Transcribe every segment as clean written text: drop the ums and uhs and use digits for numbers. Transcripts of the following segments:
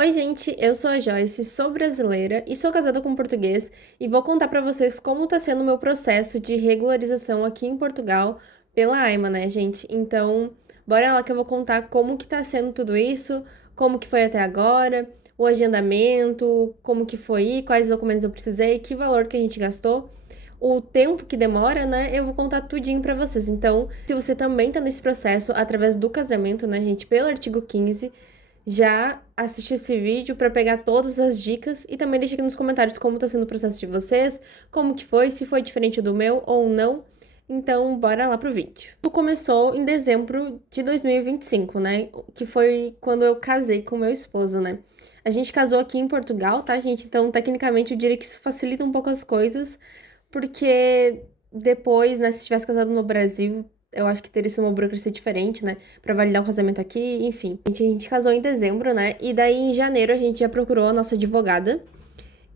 Oi, gente, eu sou a Joyce, sou brasileira e sou casada com um português e vou contar pra vocês como tá sendo o meu processo de regularização aqui em Portugal pela AIMA, né, gente? Então, bora lá que eu vou contar como que tá sendo tudo isso, como que foi até agora, o agendamento, como que foi ir, quais documentos eu precisei, que valor que a gente gastou, o tempo que demora, né? Eu vou contar tudinho pra vocês. Então, se você também tá nesse processo através do casamento, né, gente, pelo artigo 15, já assiste esse vídeo para pegar todas as dicas e também deixa aqui nos comentários como tá sendo o processo de vocês, como que foi, se foi diferente do meu ou não. Então, bora lá pro vídeo. Tudo começou em dezembro de 2025, né? Que foi quando eu casei com meu esposo, né? A gente casou aqui em Portugal, tá, gente? Então, tecnicamente, eu diria que isso facilita um pouco as coisas, porque depois, né, se tivesse casado no Brasil, eu acho que teria sido uma burocracia diferente, né? Pra validar o casamento aqui, enfim. A gente casou em dezembro, né? E daí em janeiro a gente já procurou a nossa advogada.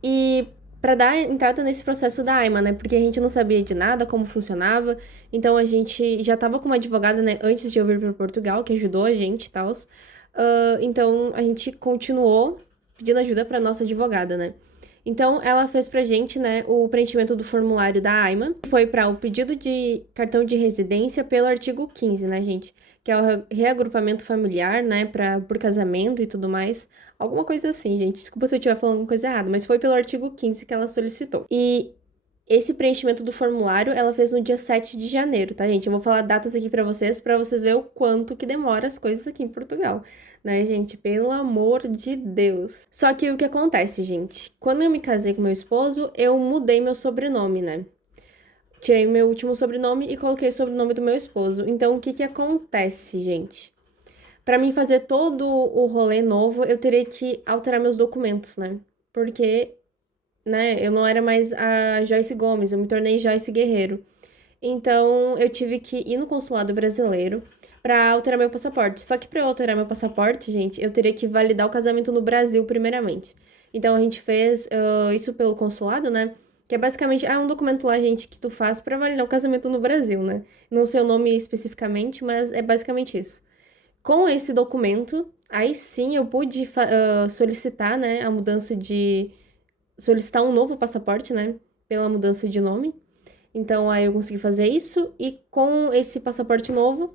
E pra dar entrada nesse processo da AIMA, né? Porque a gente não sabia de nada, como funcionava. Então a gente já tava com uma advogada, né? Antes de eu vir pra Portugal, que ajudou a gente e tal. Então a gente continuou pedindo ajuda pra nossa advogada, né? Então, ela fez pra gente, né, o preenchimento do formulário da AIMA, que foi para o pedido de cartão de residência pelo artigo 15, né, gente? Que é o reagrupamento familiar, né, por casamento e tudo mais. Alguma coisa assim, gente. Desculpa se eu estiver falando alguma coisa errada, mas foi pelo artigo 15 que ela solicitou. E esse preenchimento do formulário ela fez no dia 7 de janeiro, tá, gente? Eu vou falar datas aqui pra vocês verem o quanto que demora as coisas aqui em Portugal, né, gente? Pelo amor de Deus. Só que o que acontece, gente? Quando eu me casei com meu esposo, eu mudei meu sobrenome, né? Tirei meu último sobrenome e coloquei o sobrenome do meu esposo. Então, o que que acontece, gente? Pra mim fazer todo o rolê novo, eu teria que alterar meus documentos, né? Porque, né, eu não era mais a Joyce Gomes, eu me tornei Joyce Guerreiro. Então, eu tive que ir no consulado brasileiro para alterar meu passaporte. Só que para eu alterar meu passaporte, gente, eu teria que validar o casamento no Brasil primeiramente. Então, a gente fez isso pelo consulado, né? Que é basicamente, um documento lá, gente, que tu faz para validar o casamento no Brasil, né? Não sei o nome especificamente, mas é basicamente isso. Com esse documento, aí sim eu pude solicitar, né, a mudança de... Solicitar um novo passaporte, né? Pela mudança de nome. Então, aí eu consegui fazer isso, e com esse passaporte novo,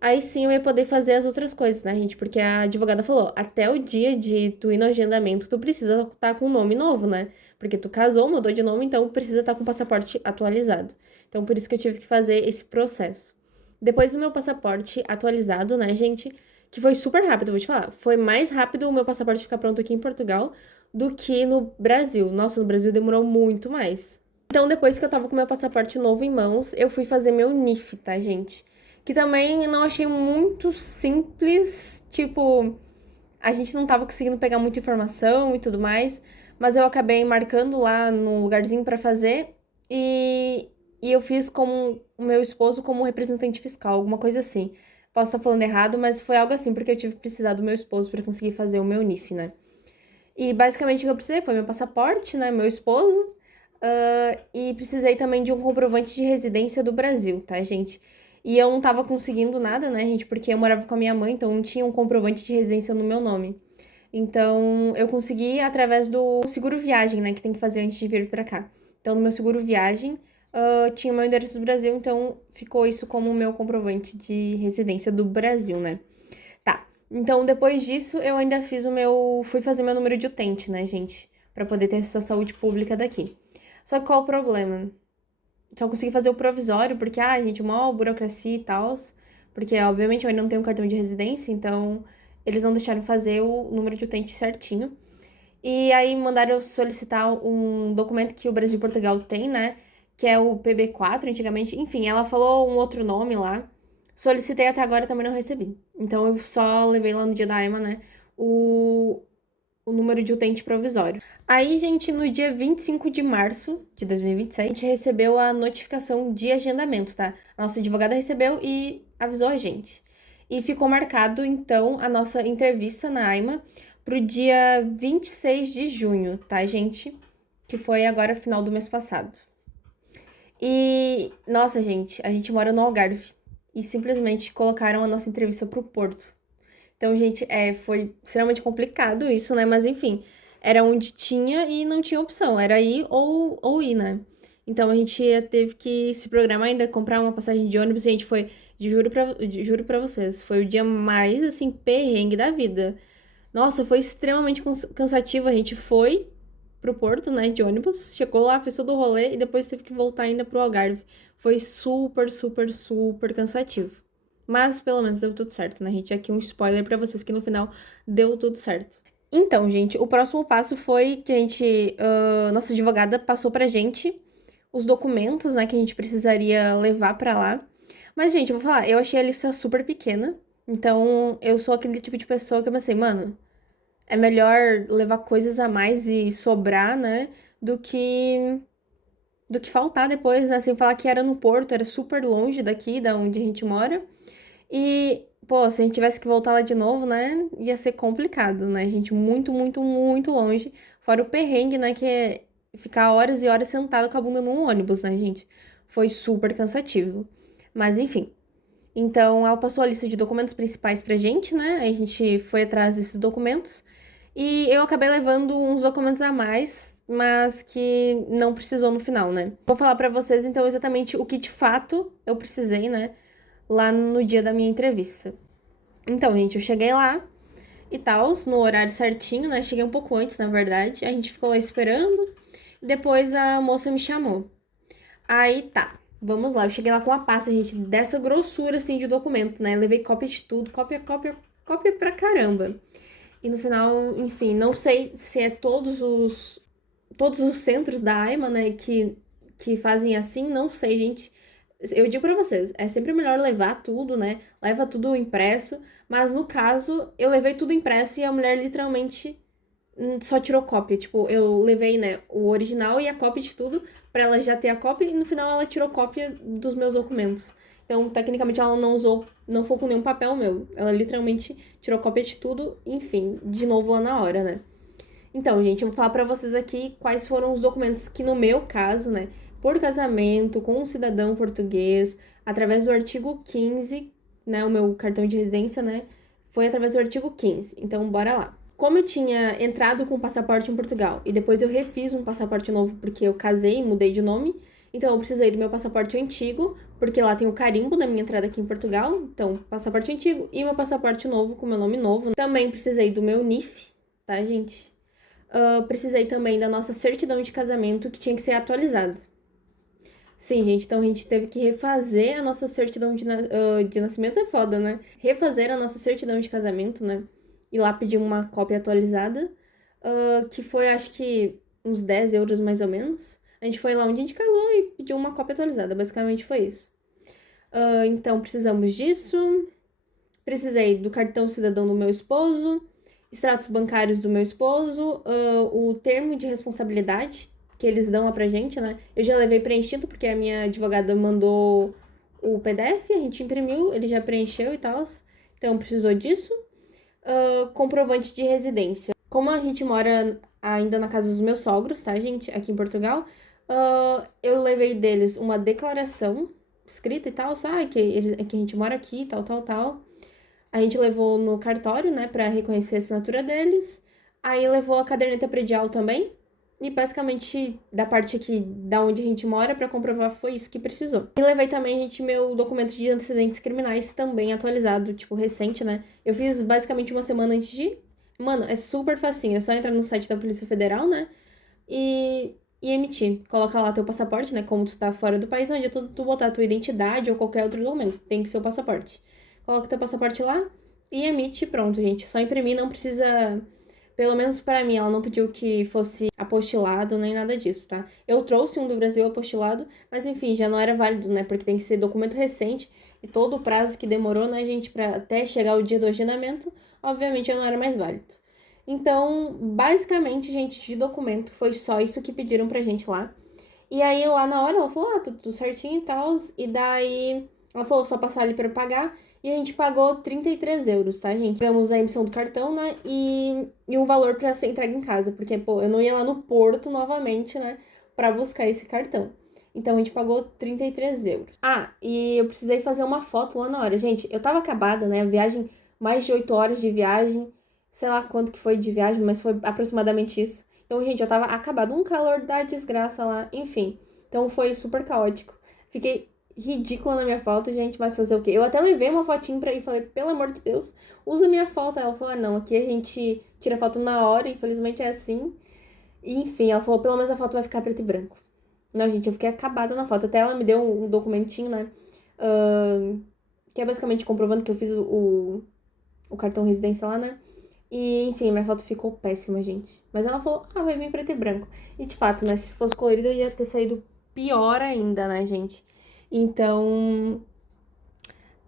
aí sim eu ia poder fazer as outras coisas, né, gente? Porque a advogada falou, até o dia de tu ir no agendamento, tu precisa estar com um nome novo, né? Porque tu casou, mudou de nome, então precisa estar com o passaporte atualizado. Então, por isso que eu tive que fazer esse processo. Depois do meu passaporte atualizado, né, gente? Que foi super rápido, vou te falar. Foi mais rápido o meu passaporte ficar pronto aqui em Portugal do que no Brasil. Nossa, no Brasil demorou muito mais. Então, depois que eu tava com meu passaporte novo em mãos, eu fui fazer meu NIF, tá, gente? Que também não achei muito simples, tipo, a gente não tava conseguindo pegar muita informação e tudo mais, mas eu acabei marcando lá no lugarzinho pra fazer e eu fiz como o meu esposo como representante fiscal, alguma coisa assim. Posso estar falando errado, mas foi algo assim, porque eu tive que precisar do meu esposo pra conseguir fazer o meu NIF, né? E basicamente o que eu precisei foi meu passaporte, né? Meu esposo. E precisei também de um comprovante de residência do Brasil, tá, gente? E eu não tava conseguindo nada, né, gente? Porque eu morava com a minha mãe, então não tinha um comprovante de residência no meu nome. Então eu consegui através do seguro viagem, né? Que tem que fazer antes de vir pra cá. Então no meu seguro viagem tinha o meu endereço do Brasil, então ficou isso como o meu comprovante de residência do Brasil, né? Tá. Então, depois disso, eu ainda fiz o meu. Fui fazer meu número de utente, né, gente? Pra poder ter essa saúde pública daqui. Só que qual o problema? Só consegui fazer o provisório, porque, gente, mó burocracia e tal. Porque, obviamente, eu ainda não tenho cartão de residência, então eles não deixaram fazer o número de utente certinho. E aí mandaram eu solicitar um documento que o Brasil e Portugal tem, né? Que é o PB4, antigamente. Enfim, ela falou um outro nome lá. Solicitei até agora, também não recebi. Então eu só levei lá no dia da EMA, né? O, o número de utente provisório. Aí, gente, no dia 25 de março de 2027, a gente recebeu a notificação de agendamento, tá? A nossa advogada recebeu e avisou a gente. E ficou marcado, então, a nossa entrevista na AIMA pro dia 26 de junho, tá, gente? Que foi agora final do mês passado. E, nossa, gente, a gente mora no Algarve e simplesmente colocaram a nossa entrevista pro Porto. Então, gente, foi extremamente complicado isso, né? Mas enfim, era onde tinha e não tinha opção, era ir ou ir, né? Então a gente teve que se programar ainda, comprar uma passagem de ônibus, e a gente foi, juro pra vocês, foi o dia mais, assim, perrengue da vida. Nossa, foi extremamente cansativo. A gente foi pro Porto, né, de ônibus, chegou lá, fez todo o rolê e depois teve que voltar ainda pro Algarve. Foi super, super, super cansativo. Mas pelo menos deu tudo certo, né, gente? Aqui um spoiler pra vocês que no final deu tudo certo. Então, gente, o próximo passo foi que nossa advogada passou pra gente os documentos, né, que a gente precisaria levar pra lá. Mas, gente, eu vou falar, eu achei a lista super pequena. Então, eu sou aquele tipo de pessoa que eu pensei, mano, é melhor levar coisas a mais e sobrar, né? Do que do que faltar depois, né? Sem falar que era no Porto, era super longe daqui, da onde a gente mora. E, pô, se a gente tivesse que voltar lá de novo, né? Ia ser complicado, né, gente? Muito, muito, muito longe. Fora o perrengue, né? Que é ficar horas e horas sentado com a bunda num ônibus, né, gente? Foi super cansativo. Mas, enfim. Então, ela passou a lista de documentos principais pra gente, né? Aí a gente foi atrás desses documentos. E eu acabei levando uns documentos a mais, mas que não precisou no final, né? Vou falar pra vocês, então, exatamente o que de fato eu precisei, né? Lá no dia da minha entrevista. Então, gente, eu cheguei lá e tal, no horário certinho, né? Cheguei um pouco antes, na verdade. A gente ficou lá esperando. E depois a moça me chamou. Aí tá, vamos lá. Eu cheguei lá com uma pasta, gente, dessa grossura assim de documento, né? Levei cópia de tudo, cópia, cópia, cópia pra caramba. E no final, enfim, não sei se é todos os centros da AIMA, né, que fazem assim, não sei, gente. Eu digo pra vocês, é sempre melhor levar tudo, né? Leva tudo impresso, mas no caso, eu levei tudo impresso e a mulher literalmente só tirou cópia. Tipo, eu levei, né, o original e a cópia de tudo pra ela já ter a cópia e no final ela tirou cópia dos meus documentos. Então, tecnicamente, ela não usou, não foi com nenhum papel meu. Ela literalmente tirou cópia de tudo, enfim, de novo lá na hora, né? Então, gente, eu vou falar pra vocês aqui quais foram os documentos que, no meu caso, né, por casamento, com um cidadão português, através do artigo 15, né, o meu cartão de residência, né, foi através do artigo 15. Então, bora lá. Como eu tinha entrado com passaporte em Portugal e depois eu refiz um passaporte novo porque eu casei e mudei de nome, então eu precisei do meu passaporte antigo, porque lá tem o carimbo da minha entrada aqui em Portugal, então passaporte antigo e meu passaporte novo com meu nome novo. Também precisei do meu NIF, tá, gente? Precisei também da nossa certidão de casamento que tinha que ser atualizada. Sim, gente, então a gente teve que refazer a nossa certidão de nascimento, é foda, né? Refazer a nossa certidão de casamento, né? E lá pedir uma cópia atualizada, que foi, acho que, uns 10 euros mais ou menos. A gente foi lá onde a gente casou e pediu uma cópia atualizada, basicamente foi isso. Então, precisamos disso. Precisei do cartão cidadão do meu esposo, extratos bancários do meu esposo, o termo de responsabilidade que eles dão lá pra gente, né? Eu já levei preenchido porque a minha advogada mandou o PDF, a gente imprimiu, ele já preencheu e tal. Então precisou disso. Comprovante de residência. Como a gente mora ainda na casa dos meus sogros, tá, gente? Aqui em Portugal, eu levei deles uma declaração escrita e tal, sabe? Que a gente mora aqui, tal, tal, tal. A gente levou no cartório, né, pra reconhecer a assinatura deles. Aí levou a caderneta predial também. E basicamente, da parte aqui da onde a gente mora, pra comprovar, foi isso que precisou. E levei também, gente, meu documento de antecedentes criminais também atualizado, tipo, recente, né? Eu fiz basicamente uma semana antes de ir. Mano, é super facinho. É só entrar no site da Polícia Federal, né? E emitir. Coloca lá teu passaporte, né? Como tu tá fora do país, não adianta tu botar tua identidade ou qualquer outro documento. Tem que ser o passaporte. Coloca teu passaporte lá e emite, pronto, gente. Só imprimir, não precisa. Pelo menos para mim, ela não pediu que fosse apostilado nem nada disso, tá? Eu trouxe um do Brasil apostilado, mas enfim, já não era válido, né? Porque tem que ser documento recente e todo o prazo que demorou, né, gente, para até chegar o dia do agendamento, obviamente já não era mais válido. Então, basicamente, gente, de documento, foi só isso que pediram pra gente lá. E aí, lá na hora, ela falou, tudo certinho e tal. E daí, ela falou só passar ali pra pagar. E a gente pagou 33 euros, tá, gente? Pagamos a emissão do cartão, né? E um valor pra ser entregue em casa. Porque, pô, eu não ia lá no Porto novamente, né? Pra buscar esse cartão. Então, a gente pagou 33 euros. Ah, e eu precisei fazer uma foto lá na hora. Gente, eu tava acabada, né? A viagem mais de 8 horas de viagem, sei lá quanto que foi de viagem, mas foi aproximadamente isso. Então, gente, eu tava acabado, um calor da desgraça lá, enfim. Então foi super caótico. Fiquei ridícula na minha foto, gente, mas fazer o quê? Eu até levei uma fotinho pra ir e falei, pelo amor de Deus, usa minha foto. Ela falou, ah, não, aqui a gente tira foto na hora, infelizmente é assim. E, enfim, ela falou, pelo menos a foto vai ficar preto e branco. Não, gente, eu fiquei acabada na foto. Até ela me deu um documentinho, né? Que é basicamente comprovando que eu fiz o cartão residência lá, né? E, enfim, minha foto ficou péssima, gente. Mas ela falou, ah, vai vir preto e branco. E, de fato, né? Se fosse colorida, ia ter saído pior ainda, né, gente? Então,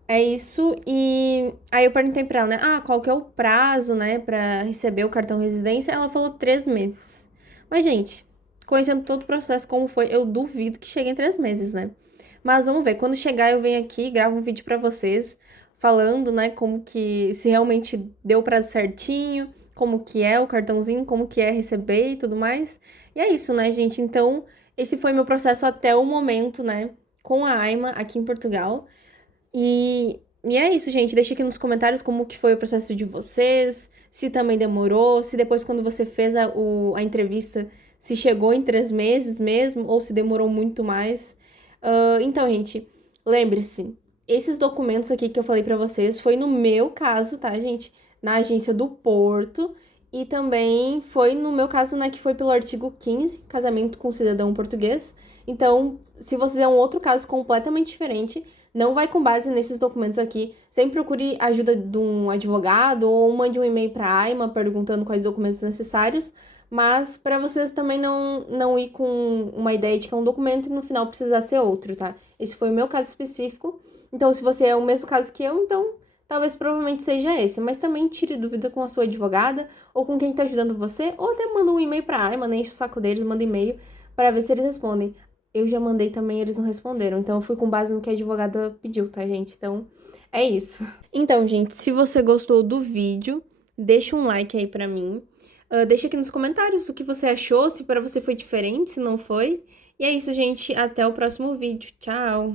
é isso. E aí eu perguntei pra ela, né? Ah, qual que é o prazo, né, pra receber o cartão residência? Ela falou 3 meses. Mas, gente, conhecendo todo o processo como foi, eu duvido que chegue em 3 meses, né? Mas vamos ver. Quando chegar, eu venho aqui, gravo um vídeo pra vocês, falando, né, como que, se realmente deu o prazo certinho, como que é o cartãozinho, como que é receber e tudo mais. E é isso, né, gente? Então, esse foi meu processo até o momento, né, com a Aima aqui em Portugal. E é isso, gente. Deixa aqui nos comentários como que foi o processo de vocês, se também demorou, se depois quando você fez a entrevista, se chegou em 3 meses mesmo, ou se demorou muito mais. Então, gente, lembre-se, esses documentos aqui que eu falei pra vocês foi no meu caso, tá, gente? Na agência do Porto. E também foi no meu caso, né, que foi pelo artigo 15, casamento com cidadão português. Então, se você fizer um outro caso completamente diferente, não vai com base nesses documentos aqui. Sempre procure ajuda de um advogado ou mande um e-mail para a AIMA perguntando quais documentos necessários. Mas para vocês também não ir com uma ideia de que é um documento e no final precisar ser outro, tá? Esse foi o meu caso específico. Então, se você é o mesmo caso que eu, então talvez provavelmente seja esse. Mas também tire dúvida com a sua advogada ou com quem tá ajudando você, ou até manda um e-mail para a AIMA, né? Enche o saco deles, manda e-mail para ver se eles respondem. Eu já mandei também, eles não responderam. Então, eu fui com base no que a advogada pediu, tá, gente? Então, é isso. Então, gente, se você gostou do vídeo, deixa um like aí pra mim. Deixa aqui nos comentários o que você achou, se para você foi diferente, se não foi. E é isso, gente. Até o próximo vídeo. Tchau!